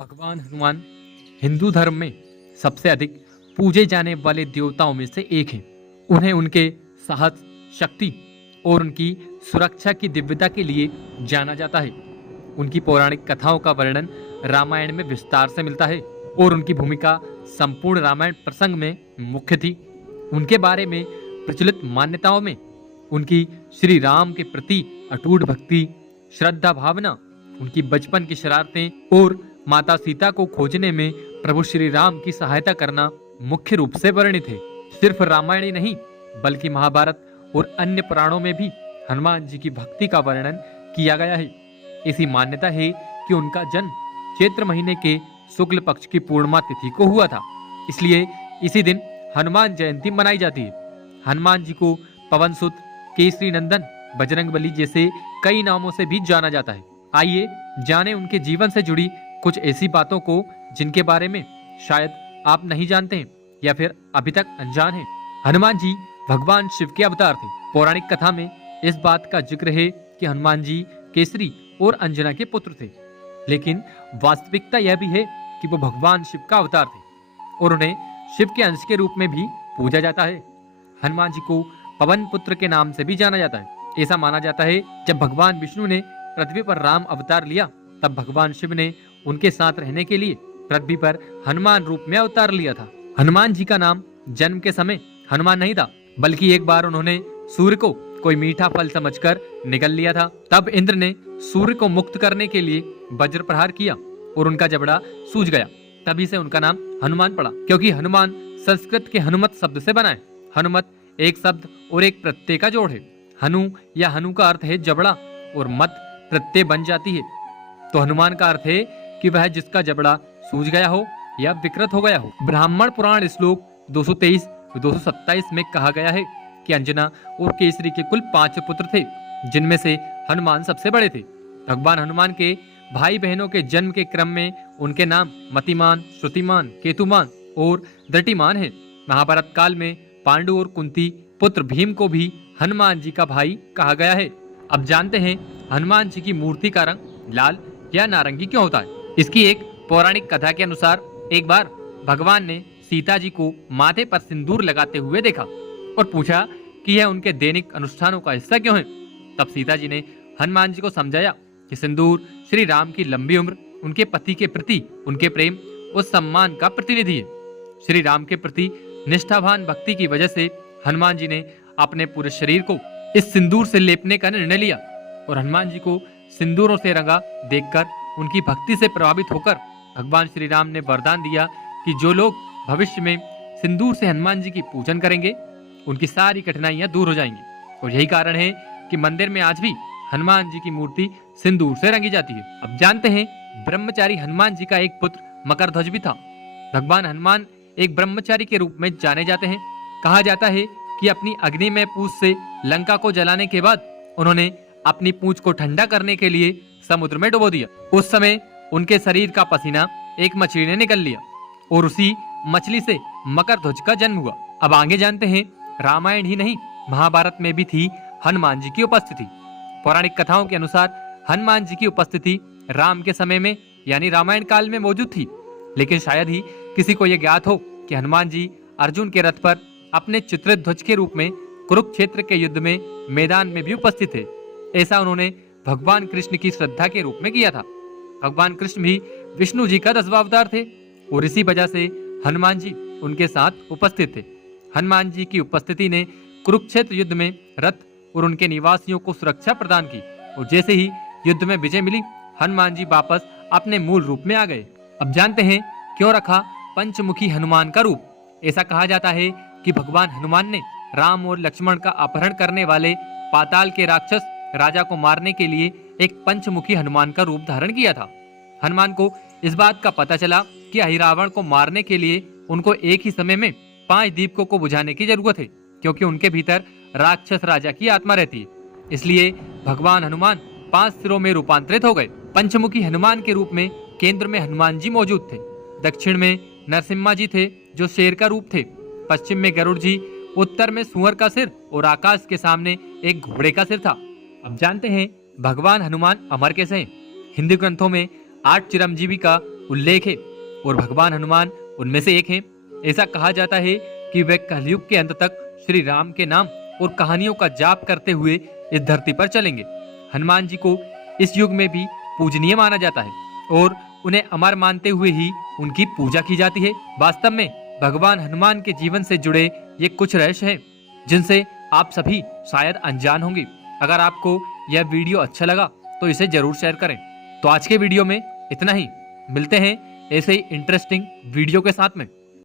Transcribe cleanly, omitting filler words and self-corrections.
भगवान हनुमान हिंदू धर्म में सबसे अधिक पूजे जाने वाले देवताओं में से एक हैं। उन्हें उनके साहस, शक्ति और उनकी सुरक्षा की दिव्यता के लिए जाना जाता है। उनकी पौराणिक कथाओं का वर्णन रामायण में विस्तार से मिलता है और उनकी भूमिका संपूर्ण रामायण प्रसंग में मुख्य थी। उनके बारे में प्रचलित मान्यताओं में उनकी श्री राम के प्रति अटूट भक्ति, श्रद्धा भावना, उनकी बचपन की शरारतें और माता सीता को खोजने में प्रभु श्री राम की सहायता करना मुख्य रूप से वर्णित है। सिर्फ रामायण ही नहीं बल्कि महाभारत और अन्य पुराणों में भी हनुमान जी की भक्ति का वर्णन किया गया है। ऐसी मान्यता है कि उनका जन्म चैत्र महीने के शुक्ल पक्ष की पूर्णिमा तिथि को हुआ था, इसलिए इसी दिन हनुमान जयंती मनाई जाती है। हनुमान जी को पवन सुत, केसरी नंदन, बजरंगबली जैसे कई नामों से भी जाना जाता है। आइए जाने उनके जीवन से जुड़ी कुछ ऐसी बातों को जिनके बारे में शायद आप नहीं जानते हैं या फिर अभी तक अनजान हैं। हनुमान जी भगवान शिव के अवतार थे। पौराणिक कथा में इस बात का जिक्र है कि हनुमान जी केसरी और अंजना के पुत्र थे, लेकिन वास्तविकता यह भी है कि वो भगवान शिव का अवतार थे और उन्हें शिव के अंश के रूप में भी पूजा जाता है। हनुमान जी को पवन पुत्र के नाम से भी जाना जाता है। ऐसा माना जाता है जब भगवान विष्णु ने पृथ्वी पर राम अवतार लिया, तब भगवान शिव ने उनके साथ रहने के लिए पृथ्वी पर हनुमान रूप में अवतार लिया था। हनुमान जी का नाम जन्म के समय हनुमान नहीं था, बल्कि एक बार उन्होंने सूर्य को कोई मीठा फल समझकर निगल लिया था। तब इंद्र ने सूर्य को मुक्त करने के लिए वज्र प्रहार किया और उनका जबड़ा सूज गया। तभी से उनका नाम हनुमान पड़ा, क्योंकि हनुमान संस्कृत के हनुमत शब्द से बना है। हनुमत एक शब्द और एक प्रत्यय का जोड़ है। हनु या हनु का अर्थ है जबड़ा और मत प्रत्यय बन जाती है, तो हनुमान का अर्थ है कि वह जिसका जबड़ा सूज गया हो या विकृत हो गया हो। ब्राह्मण पुराण श्लोक 223-227 में कहा गया है कि अंजना और केसरी के कुल 5 पुत्र थे, जिनमें से हनुमान सबसे बड़े थे। भगवान हनुमान के भाई बहनों के जन्म के क्रम में उनके नाम मतिमान, श्रुतिमान, केतुमान और दृटिमान है। महाभारत काल में पांडु और कुंती पुत्र भीम को भी हनुमान जी का भाई कहा गया है। अब जानते हैं हनुमान जी की मूर्ति का रंग लाल या नारंगी क्यों होता है। इसकी एक पौराणिक कथा के अनुसार एक बार भगवान ने सीता जी को माथे पर सिंदूर लगाते हुए देखा और पूछा कि यह उनके दैनिक अनुष्ठानों का हिस्सा क्यों है। तब सीता जी ने हनुमान जी को समझाया कि सिंदूर श्री राम की लंबी उम्र, उनके पति के प्रति उनके प्रेम और सम्मान का प्रतिनिधि है। श्री राम के प्रति निष्ठावान भक्ति की वजह से हनुमान जी ने अपने पूरे शरीर को इस सिंदूर से लेपने का निर्णय लिया और हनुमान जी को सिंदूरों से रंगा देखकर उनकी भक्ति से प्रभावित होकर भगवान श्री राम ने वरदान दिया कि जो लोग भविष्य में सिंदूर से हनुमान जी की पूजन करेंगे, उनकी सारी कठिनाइयां दूर हो जाएंगी। और यही कारण है कि मंदिर में आज भी हनुमान जी की मूर्ति सिंदूर से रंगी जाती है। अब जानते हैं ब्रह्मचारी हनुमान जी का एक पुत्र मकरध्वज भी था। भगवान हनुमान एक ब्रह्मचारी के रूप में जाने जाते हैं। कहा जाता है कि अपनी अग्निमय पूंछ से लंका को जलाने के बाद उन्होंने अपनी पूंछ को ठंडा करने के लिए समुद्र में डुबो दिया। उस समय उनके शरीर का पसीना एक मछली ने निकल लिया और उसी मछली से मकरध्वज का जन्म हुआ। अब आगे जानते हैं रामायण ही नहीं महाभारत में भी थी हनुमान जी की उपस्थिति। पौराणिक कथाओं के अनुसार हनुमान जी की उपस्थिति राम के समय में यानी रामायण काल में मौजूद थी, लेकिन शायद ही किसी को यह ज्ञात हो कि हनुमान जी अर्जुन के रथ पर अपने चित्रित ध्वज के रूप में कुरुक्षेत्र के युद्ध में मैदान में भी उपस्थित थे। ऐसा उन्होंने भगवान कृष्ण की श्रद्धा के रूप में किया था। भगवान कृष्ण भी विष्णु जी का 10वां अवतार थे और इसी वजह से हनुमान जी उनके साथ उपस्थित थे। हनुमान जी की उपस्थिति ने कुरुक्षेत्र युद्ध में रथ और उनके निवासियों को सुरक्षा प्रदान की और जैसे ही युद्ध में विजय मिली, हनुमान जी वापस अपने मूल रूप में आ गए। अब जानते हैं क्यों रखा पंचमुखी हनुमान का रूप। ऐसा कहा जाता है कि भगवान हनुमान ने राम और लक्ष्मण का अपहरण करने वाले पाताल के राक्षस राजा को मारने के लिए एक पंचमुखी हनुमान का रूप धारण किया था। हनुमान को इस बात का पता चला कि अहिरावण को मारने के लिए उनको एक ही समय में 5 दीपकों को बुझाने की जरूरत है, क्योंकि उनके भीतर राक्षस राजा की आत्मा रहती है। इसलिए भगवान हनुमान 5 सिरों में रूपांतरित हो गए। पंचमुखी हनुमान के रूप में केंद्र में हनुमान जी मौजूद थे। दक्षिण में नरसिम्हा जी थे जो शेर का रूप थे, पश्चिम में गरुड़ जी, उत्तर में सुअर का सिर और आकाश के सामने एक घोड़े का सिर था। अब जानते हैं भगवान हनुमान अमर कैसे हैं। हिंदू ग्रंथों में 8 चिरंजीवी का उल्लेख है और भगवान हनुमान उनमें से एक हैं। ऐसा कहा जाता है कि वे कलयुग के अंत तक श्री राम के नाम और कहानियों का जाप करते हुए इस धरती पर चलेंगे। हनुमान जी को इस युग में भी पूजनीय माना जाता है और उन्हें अमर मानते हुए ही उनकी पूजा की जाती है। वास्तव में भगवान हनुमान के जीवन से जुड़े ये कुछ रहस्य हैं जिनसे आप सभी शायद अनजान होंगे। अगर आपको यह वीडियो अच्छा लगा तो इसे जरूर शेयर करें। तो आज के वीडियो में इतना ही, मिलते हैं ऐसे ही इंटरेस्टिंग वीडियो के साथ में।